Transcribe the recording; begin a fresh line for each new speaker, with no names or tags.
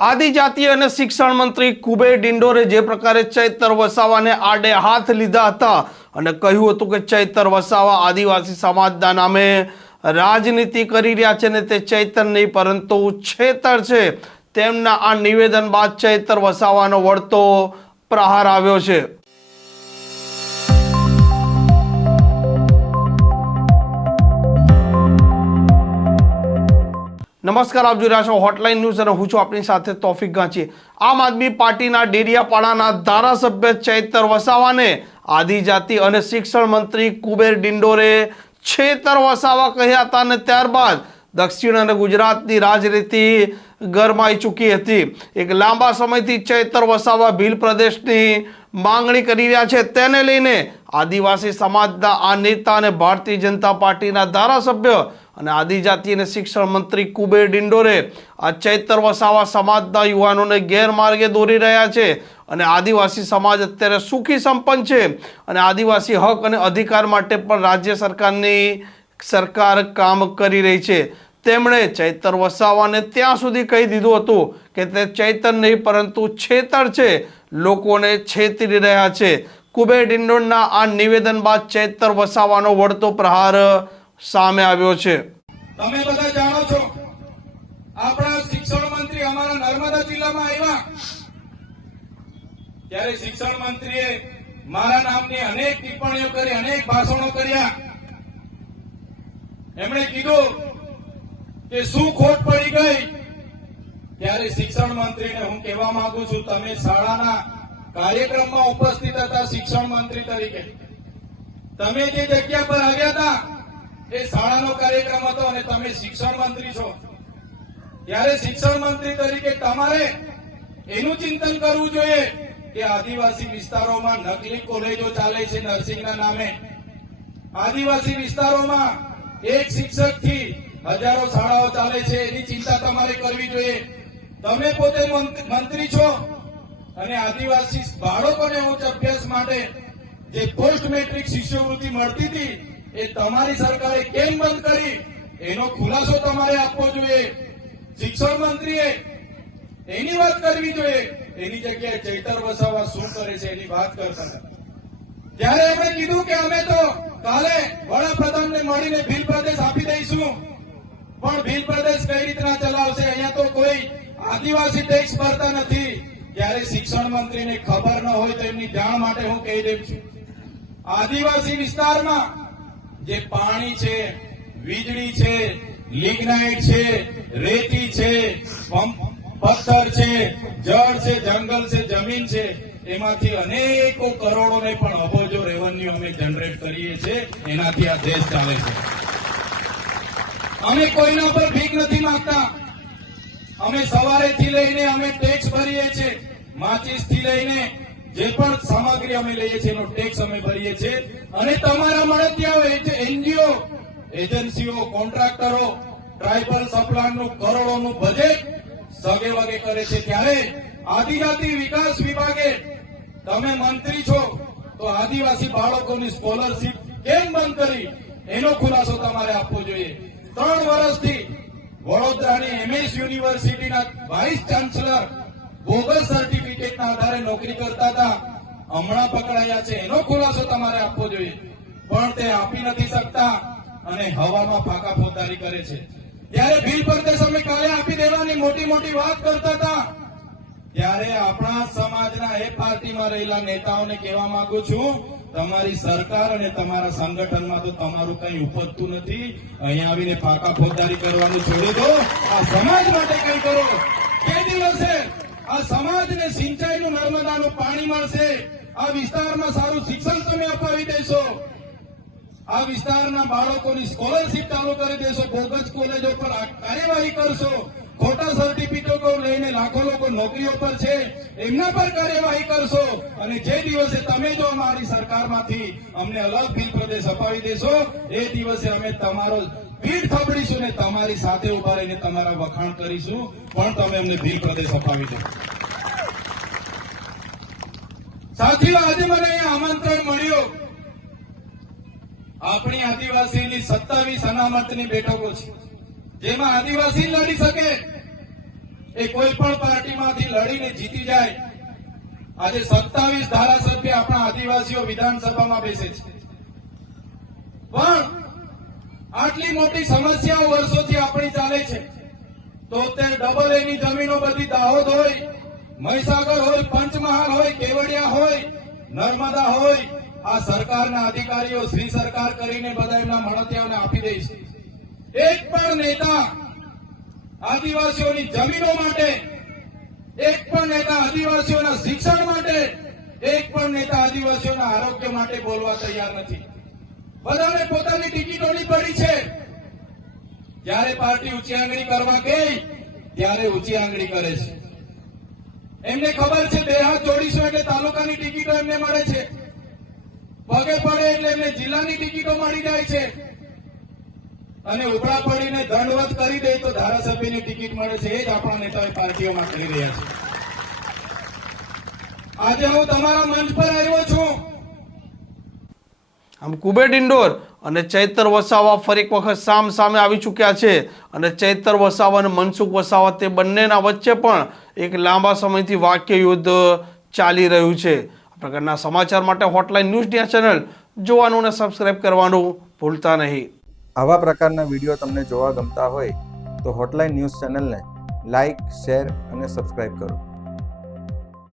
આદિજાતિ અને શિક્ષણ મંત્રી કુબેર ડિંડોરે જે પ્રકારે ચૈતર વસાવાને આડે હાથ લીધા હતા અને કહ્યું હતું કે ચૈતર વસાવા આદિવાસી સમાજના નામે રાજનીતિ કરી રહ્યા છે ને તે ચૈતર નહીં, પરંતુ છેતર છે. તેમના આ નિવેદન બાદ ચૈતર વસાવાનો વળતો પ્રહાર આવ્યો છે. નમસ્કાર, આપ જોઈ રહ્યા છો હોટલાઇન ન્યૂઝ અને હું છું આપની સાથે તોફિક ગાંચી આમ આદમી પાર્ટીના ડેડિયાપાડાના ધારાસભ્ય ચૈતર વસાવાને આદિજાતિ અને શિક્ષણ મંત્રી કુબેર ડિંડોરે છેતર વસાવા કહ્યા હતા અને ત્યારબાદ દક્ષિણ અને ગુજરાતની રાજનીતિ ગરમાઈ ચૂકી હતી. એક લાંબા સમયથી ચૈતર વસાવા ભીલ પ્રદેશની માંગણી કરી રહ્યા છે. તેને લઈને આદિવાસી સમાજના આ નેતા અને ભારતીય જનતા પાર્ટીના ધારાસભ્ય અને આદિજાતિ અને શિક્ષણ મંત્રી કુબેર ડિંડોરે આ ચૈતર વસાવા સમાજના યુવાનોને ગેરમાર્ગે દોરી રહ્યા છે અને આદિવાસી સમાજ અત્યારે સુખી સંપન્ન છે અને આદિવાસી હક અને અધિકાર માટે પણ રાજ્ય સરકારની સરકાર કામ કરી રહી છે. તેમણે ચૈતર વસાવાને ત્યાં સુધી કહી દીધું હતું કે તે ચૈતર નહીં, પરંતુ છેતર છે. લોકોને છેતરી રહ્યા છે. કુબેર ડિંડોરના આ નિવેદન બાદ ચૈતર વસાવાનો વળતો પ્રહાર સામે આવ્યો છે.
તમે બધા જાણો છો, આપણા શિક્ષણ મંત્રી અમારા નર્મદા જિલ્લામાં આવ્યા. ત્યારે શિક્ષણ મંત્રીએ મારા નામની અનેક ટિપ્પણીઓ કરી, અનેક ભાષણો કર્યા. એમણે કીધું કે શું ખોટ પડી ગઈ? ત્યારે શિક્ષણ મંત્રીને હું કહેવા માંગુ છું, તમે શાળાના કાર્યક્રમમાં ઉપસ્થિત હતા શિક્ષણ મંત્રી તરીકે. તમે જે જગ્યા પર આવ્યા હતા એ શાળાનો કાર્યક્રમ હતો અને તમે શિક્ષણ મંત્રી છો. ત્યારે શિક્ષણ મંત્રી તરીકે તમારે એનું ચિંતન કરવું જોઈએ કે આદિવાસી વિસ્તારોમાં નકલી કોલેજો ચાલે છે નર્સિંગના નામે. આદિવાસી વિસ્તારોમાં એક શિક્ષકથી હજારો શાળાઓ ચાલે છે, એની ચિંતા તમારે કરવી જોઈએ. તમે પોતે મંત- મંત્રી છો અને આદિવાસી બાળકોને ઉચ્ચ અભ્યાસ માટે જે પોસ્ટ મેટ્રિક શિષ્યવૃત્તિ મળતી હતી એ તમારી સરકારે કેમ બંધ કરી? એનો ખુલાસો તમારે આપવો જોઈએ. શિક્ષણ મંત્રીએ એની વાત કરવી જોઈએ. એની જગ્યાએ ચૈતર વસાવા શું કરે છે એની વાત કરતા ત્યારે એમણે કીધું કે અમે તો કાલે વડાપ્રધાનને મળીને ભીલ પ્રદેશ આપી દઈશું. પણ ભીલ પ્રદેશ કઈ રીતના ચલાવશે? અહીંયા તો કોઈ આદિવાસી ટેક્સ ભરતા નથી. ત્યારે શિક્ષણ મંત્રીને ખબર ન હોય તો એમની જાણ માટે હું કહી દઉં છું. આદિવાસી વિસ્તારમાં જે પાણી છે, વીજળી છે, લિગ્નાઇટ છે, રેતી છે પથ્થર છે, જળ છે, જંગલ છે, જમીન છે, એમાંથી અનેકો કરોડો ને પણ અબોજો રેવન્યુ અમે જનરેટ કરીએ છીએ. એનાથી આ દેશ ચાલે છે. અમે કોઈના પર ભીખ નથી માંગતા. અમે સવારેથી લઈને અમે ટેક્સ ભરીએ છીએ. માચીસથી લઈને જે પણ સામગ્રી અમે લઈએ છીએ, એનો ટેક્સ અમે ભરીએ છીએ. અને તમારા મળતિયાઓ એનજીઓ એજન્સીઓ કોન્ટ્રાક્ટરો ટ્રાઇબલ સપ્લાનનું કરોડોનું બજેટ સગે વગે કરે છે. ત્યારે આદિજાતિ વિકાસ વિભાગે તમે મંત્રી છો, તો આદિવાસી બાળકોની સ્કોલરશીપ કેમ બંધ કરી? એનો ખુલાસો તમારે આપવો જોઈએ. ત્રણ વર્ષથી વડોદરાની એમએસ યુનિવર્સિટીના વાઇસ ચાન્સલર બોગસ સર્ટિફિકેટના આધારે નોકરી કરતા હતા. હમણાં પકડાયા છે. એનો ખુલાસો તમારે આપવો જોઈએ. પણ તે આપી નથી શકતા અને હવામાં ફાકા ફોદારી કરે છે. ત્યારે ભીલ પ્રદેશ અમે કાલે આપી દેવાની મોટી મોટી વાત કરતા હતા. ત્યારે આપણા સમાજના એ પાર્ટીમાં રહેલા નેતાઓને કહેવા માંગુ છું, તમારી સરકાર અને તમારા સંગઠનમાં તો તમારું કઈ ઉપજતું નથી. અહીંયા આવીને ફાકા ફોજદારી કરવાનું છોડી દો. આ સમાજ માટે કઈ કરો. કે દિવસે આ સમાજને સિંચાઈનું નર્મદાનું પાણી મળશે. આ વિસ્તારમાં સારું શિક્ષણ તમે અપાવી દેશો. આ વિસ્તારના બાળકોની સ્કોલરશીપ ચાલુ કરી દેશો. બોગસ કોલેજો પર કાર્યવાહી કરશો. ખોટા સર્ટિફિકેટો લઈને લાખો લોકો નોકરીઓ પર છે. એમના પર કાર્યવાહી કરશો. અને જે દિવસે તમે જો અમારી સરકારમાંથી અમને અલગ બિલ પ્રદેશ અપાવી દેશો, એ દિવસે અમે તમારો પીઠ થબડીશું ને તમારી સાથે ઊભા રહીને તમારા વખાણ કરીશું, પણ તમે અમને ભીલ પ્રદેશ અપાવી દો. સાથીઓ, આજે મને આમંત્રણ મળ્યું. આપણી આદિવાસીની સત્તાવીસ અનામતની બેઠકો છે. જેમાં આદિવાસી લડી શકે, એ કોઈ પણ પાર્ટીમાંથી લડીને જીતી જાય. આજે સત્તાવીસ ધારાસભ્ય આપણા આદિવાસીઓ વિધાનસભામાં બેસે છે. પણ આટલી મોટી સમસ્યાઓ વર્ષોથી આપણી ચાલે છે. તો અત્યારે ડબલ એની જમીનો બધી દાહોદ હોય, મહીસાગર હોય, પંચમહાલ હોય, કેવડિયા હોય, નર્મદા હોય, આ સરકારના અધિકારીઓ શ્રી સરકાર કરીને બધા એમના મળતિયાઓને આપી દે છે. એક પણ નેતા આદિવાસીઓની જમીનો માટે, એક પણ નેતા આદિવાસીઓના શિક્ષણ માટે, એક પણ નેતા આદિવાસીઓના આરોગ્ય માટે બોલવા તૈયાર નથી. બધાને પોતાની ટિકિટોની પડી છે. જ્યારે પાર્ટી ઊંચી આંગળી કરવા ગઈ, ત્યારે ઊંચી આંગળી કરે છે. એમને ખબર છે બે હાથ જોડીશું એટલે તાલુકાની ટિકિટો એમને મળે છે. પગે પડે એટલે એમને જિલ્લાની ટિકિટો મળી જાય છે. અને ઉપરા પડીને દંડવત કરી દે તો ધારાસભ્યની ટિકિટ મળે છે. એ જ આપણા નેતાઓ પાર્ટીઓમાં કરી રહ્યા છે. આજે હું તમારા મંચ પર આવ્યો છું.
આમ કુબેર ઇન્ડોર અને ચૈતર વસાવા ફરી એક વખત સામ સામે આવી ચૂક્યા છે. અને ચૈતર વસાવા અને મનસુખ વસાવા તે બંનેના વચ્ચે પણ એક લાંબા સમયથી વાક્ય યુદ્ધ ચાલી રહ્યું છે. આ પ્રકારના સમાચાર માટે હોટલાઇન ન્યૂઝ ડિયા ચેનલ જોવાનું અને સબસ્ક્રાઇબ કરવાનું ભૂલતા નહીં.
આવા પ્રકારના વીડિયો તમને જોવા ગમતા હોય તો હોટલાઇન ન્યૂઝ ચેનલને લાઇક શેર અને સબસ્ક્રાઇબ કરો.